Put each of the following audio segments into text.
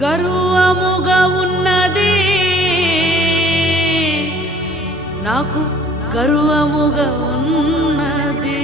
గర్వముగా ఉన్నది నాకు గర్వముగా ఉన్నది.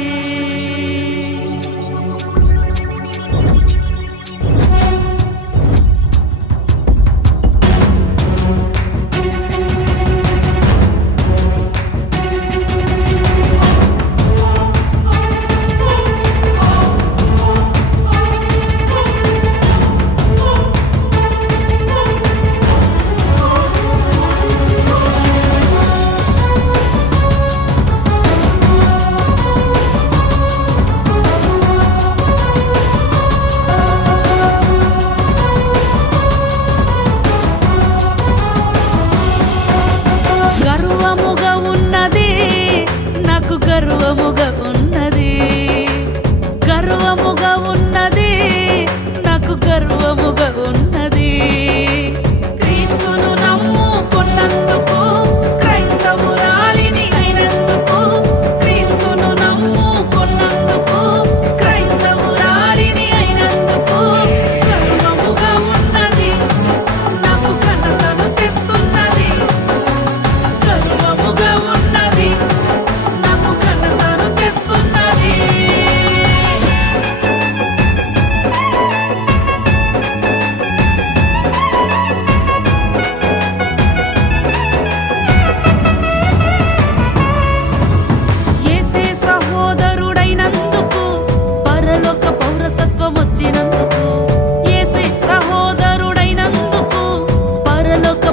గర్వముగా ఉన్నది, గర్వముగా ఉన్నది, నాకు గర్వముగా ఉన్నది. క్రీస్తును నమ్ముకున్నందుకు, క్రైస్తవురాలిని అయినందుకు, క్రీస్తును నమ్ముకున్నందుకు, క్రైస్తవురాలిని అయినందుకు గర్వముగా ఉన్నది, నాకు ఘనతను తెస్తున్నది. గర్వముగా ఉన్నది,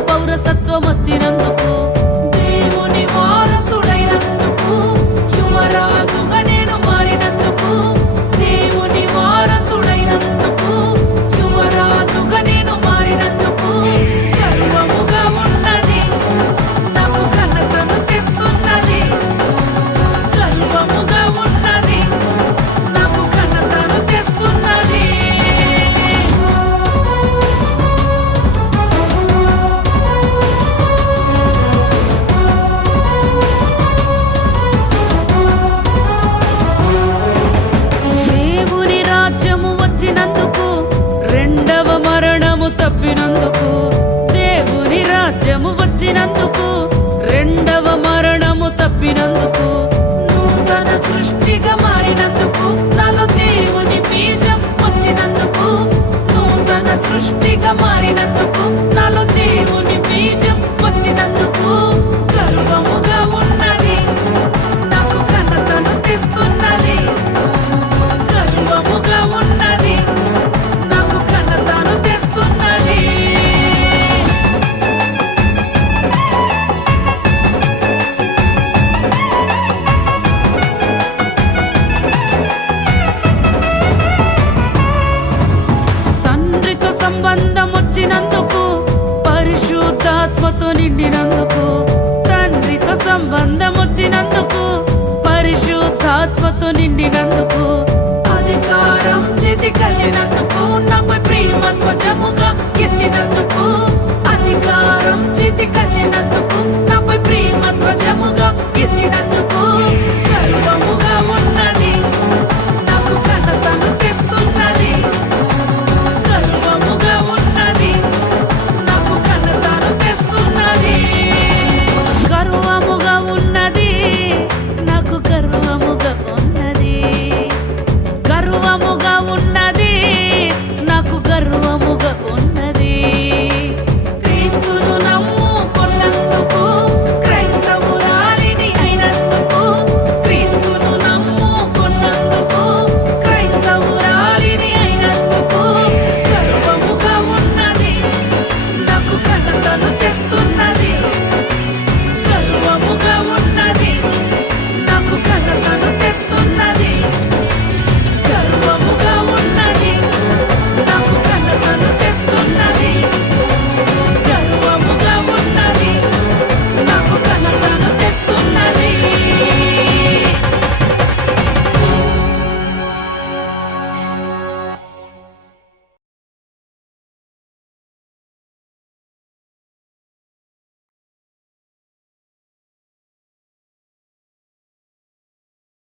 పౌరసత్వం వచ్చినందుకు, దేవుని వారసుడైనందుకు, యువరాజుగా నేను మారినందుకు, దేవుని వారసుడైనందుకు, యువరాజుగా నేను మారినందుకు గర్వముగా ఉన్నది, నాకు ఘనతను తెస్తున్నది. గర్వముగా ఉన్నది, నాకు ఘనతను తెస్తున్నది. రెండవ మరణము తప్పినందుకు, దేవుని రాజ్యము వచ్చినందుకు, రెండవ మరణము తప్పినందుకు, నూతన సృష్టిగా మారినందుకు, నాలో దేవుని బీజం వచ్చినందుకు, నూతన సృష్టిగా మారినందుకు, నాలో దేవుని బీజం వచ్చినందుకు గర్వముగా ఉన్నది, నాకు ఘనతను తెస్తున్నది. గర్వముగా ఉన్నది, నాకు ఘనతను తెస్తున్నది. తండ్రితో సంబంధం వచ్చినందుకు, పరిశుద్ధాత్మతో నిండినందుకు, తండ్రితో సంబంధం వచ్చినందుకు, పరిశుద్ధాత్మతో నిండినందుకు, అధికారం చేతికెళ్ళినందుకు, నాపై ప్రేమ ధ్వజముగా ఎత్తినందుకు, అధికారం చేతికెళ్ళినందుకు, నాపై ప్రేమ ధ్వజముగా ఎత్తినందుకు